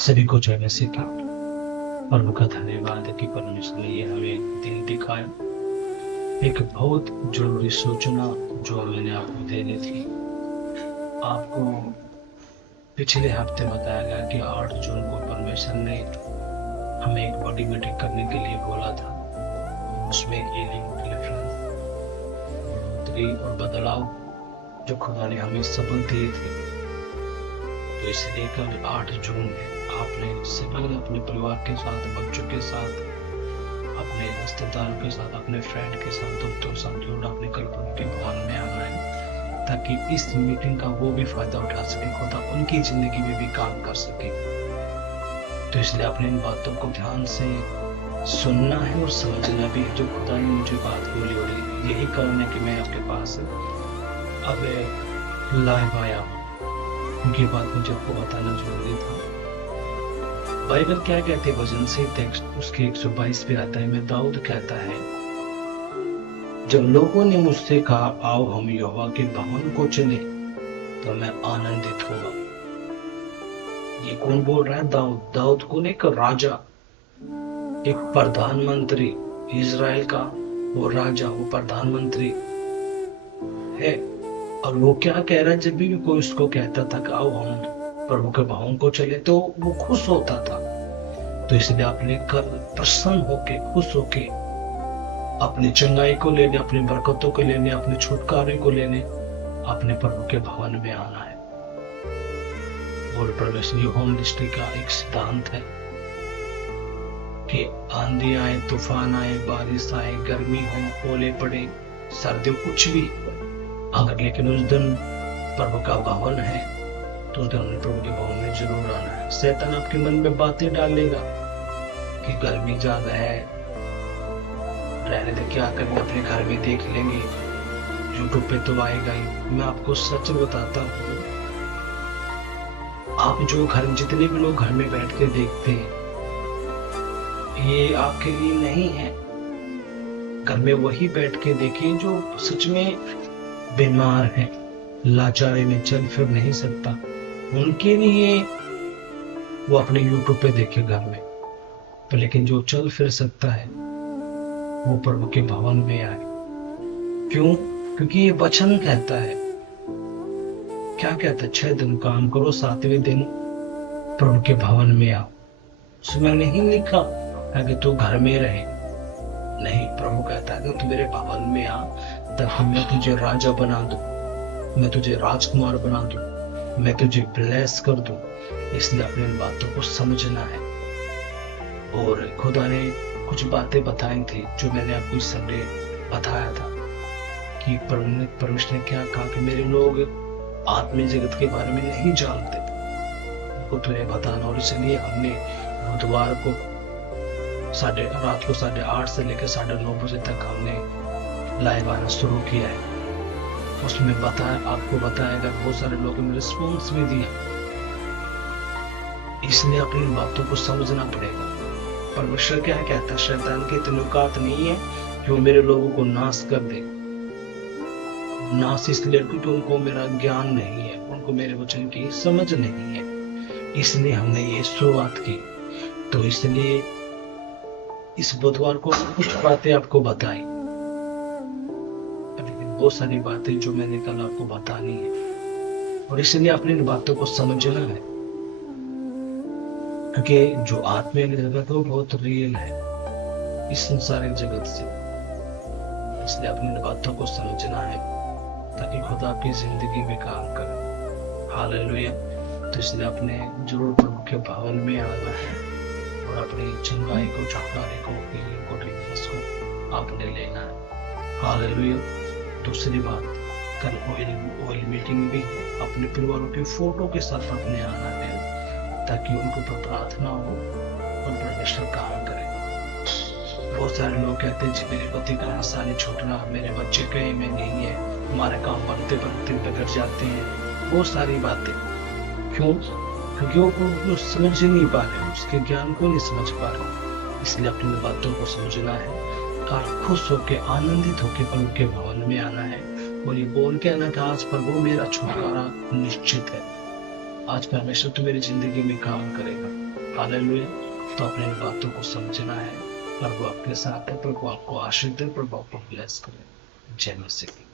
सभी को जय मसीह की। प्रभु का धन्यवाद है कि परमेश्वर ने ये हमें दिन दिखाया। एक बहुत जरूरी सूचना जो मैंने आपको देनी थी। आपको पिछले हफ्ते बताया गया कि 8 जून को परमेश्वर ने हमें एक बड़ी मीटिंग करने के लिए बोला था। उसमें हीलिंग, डिलीवरेंस और बदलाव जो खुदा ने हमें सबक दिए थे। तो इसलिए कल 8 जून है। आपने सभी अपने परिवार के साथ, बच्चों के साथ, अपने रिश्तेदारों के साथ, अपने फ्रेंड के साथ, दोस्तों के साथ जोड़ अपने कल्पना के भवन में आना है, ताकि इस मीटिंग का वो भी फायदा उठा सके, खुदा उनकी जिंदगी में भी काम कर सके। तो इसलिए अपने इन बातों को ध्यान से सुनना है और समझना भी है। जो खुदा ने मुझे बात बोली और यही कारण है कि मैं आपके पास अब लाइव आया हूँ, क्योंकि बात मुझे आपको बताना जरूरी था। बाइबल क्या कहते हैं? वचन से टेक्स्ट उसके 122वें अध्याय में दाऊद कहता है, जब लोगों ने मुझसे कहा आओ हम यहोवा के भवन को चले, तो मैं आनंदित हुआ। ये कौन बोल रहा है? दाऊद। दाऊद कौन? एक राजा, एक प्रधानमंत्री, इजराइल का वो राजा, वो प्रधानमंत्री है। और वो क्या कह रहा है? जब भी कोई उसको कहता था कि आओ हम प्रभु के भवन को चले, तो वो खुश होता था। तो इसलिए अपने कर प्रसन्न होके, खुश होके, अपनी चंगाई को लेने, अपनी बरकतों को लेने, अपने छुटकारे को लेने अपने प्रभु के भवन में आना है। और परमेश्वर होम मिनिस्ट्री का एक सिद्धांत है कि आंधी आए, तूफान आए, बारिश आए, गर्मी हो, ओले पड़े, सर्दी, कुछ भी, अगर लेकिन उस दिन प्रभु का भवन है तो उस दिन प्रभु के भवन में जरूर आना है। शैतान आपके मन में बातें डालेगा कि गर्मी ज्यादा है, रहने दे, क्या करेंगे, अपने घर में देख लेंगे, यूट्यूब पे तो आएगा ही। मैं आपको सच बताता हूँ, आप जो घर, जितने भी लोग घर में बैठ के देखते हैं, ये आपके लिए नहीं है। घर में वही बैठ के देखिए जो सच में बीमार है, लाचारी में चल फिर नहीं सकता, उनके लिए वो अपने यूट्यूब पे देखे घर में। पर लेकिन जो चल फिर सकता है वो प्रभु के भवन में आए। क्यों? क्योंकि ये वचन कहता है, क्या कहता है? 6 दिन काम करो, 7वें दिन प्रभु के भवन में आओ। उसमें नहीं लिखा है कि तू घर में रहे, नहीं। प्रभु कहता है कि तू मेरे भवन में आ, ताकि मैं तुझे राजा बना दूं, मैं तुझे राजकुमार बना दूं, मैं तुझे ब्लेस कर दूं। इसलिए अपनी इन बातों को समझना है। और खुदा ने कुछ बातें बताई थी जो मैंने आपको इस संडे बताया था कि परमेश्वर ने क्या कहा कि मेरे लोग आत्मिक जगत के बारे में नहीं जानते, उनको तुझे बताना। और इसलिए हमने बुधवार को रात को 8:30 से लेकर 9:30 बजे तक हमने लाइव आना शुरू किया है। उसमें आपको बताएगा, बहुत सारे लोगों ने रिस्पॉन्स भी दिया। इसलिए अपनी बातों को समझना पड़ेगा। परमेश्वर क्या कहता है? शैतान की इतनी औकात नहीं है कि वो मेरे लोगों को नाश कर दे। नाश इसलिए क्योंकि उनको मेरा ज्ञान नहीं है, उनको मेरे वचन की समझ नहीं है। इसलिए हमने ये शुरुआत की। तो इसलिए इस बुधवार को कुछ बातें आपको बताई, बहुत सारी बातें जो मैंने कल आपको बतानी है। और इसलिए अपनी इन बातों को समझना है, क्योंकि जो आत्मिक जगत है वो बहुत रियल है इस संसारिक जगत से। इसलिए अपनी इन बातों को समझना है ताकि खुदा आपकी जिंदगी में काम करे। हालेलुया। तो इसलिए अपने जरूर प्रभु के भवन में आना है और अपनी चंगाई को, छुटकारे को, हीलिंग को, डिलीवरेंस को आपने लेना है। हालेलुया। दूसरी बात, कल ऑयल मीटिंग भी है। अपने परिवारों के फोटो के साथ अपने आना है, ताकि उनको पर प्रार्थना हो और परमेश्वर काम करे। बहुत सारे लोग कहते हैं जी मेरे पति का हिस्सा नहीं छूट रहा, मेरे बच्चे कहीं में नहीं है, हमारे काम बनते बनते बिगड़ जाते हैं। बहुत सारी बातें। क्यों? क्योंकि वो समझ नहीं पा रहे, उसके ज्ञान को नहीं समझ पा रहे। इसलिए अपनी बातों को समझना है और खुश होके, आनंदित होके प्रभु के भवन में आना है। और ये बोल के आना कि आज प्रभु मेरा छुटकारा निश्चित है, आज परमेश्वर तुम्हारी जिंदगी में काम करेगा। हालेलुया। तो अपने इन बातों को समझना है। प्रभु आपके साथ है, प्रभु आपको आशीष दे, प्रभु आपको ब्लेस करे। जय मसीह।